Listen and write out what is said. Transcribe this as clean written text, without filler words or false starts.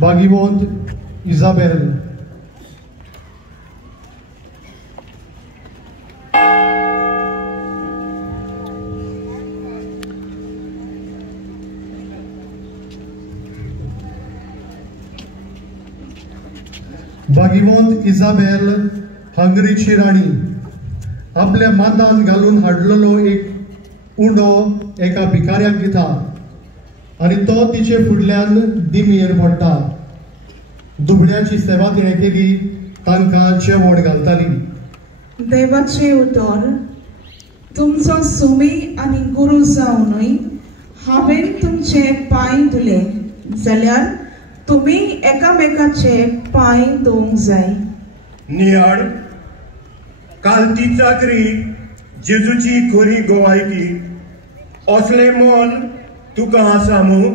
भागीवंत Isabel, भागीवंत Isabel हंगरीची राणी आपल्या मांदान घालून हाडलेलो एक उंडो एका भिकाऱ्याक दिता आणि तो तिचे फुडल्यान दिमेर पडटा. दुबळ्याची सेवा तिणें केली, तांकां जेवण घालताली. देवाचे उतर, तुमचो सुमी आनी गुरू जावनूय हांवें तुमचे पांय धुले जाल्यार तुम्ही एकामेकाचे पांय धुवंक जाय. नियाळ, काल ती चाकरी जेजूची खरी गोवायकी असले मन तुका आसा मू?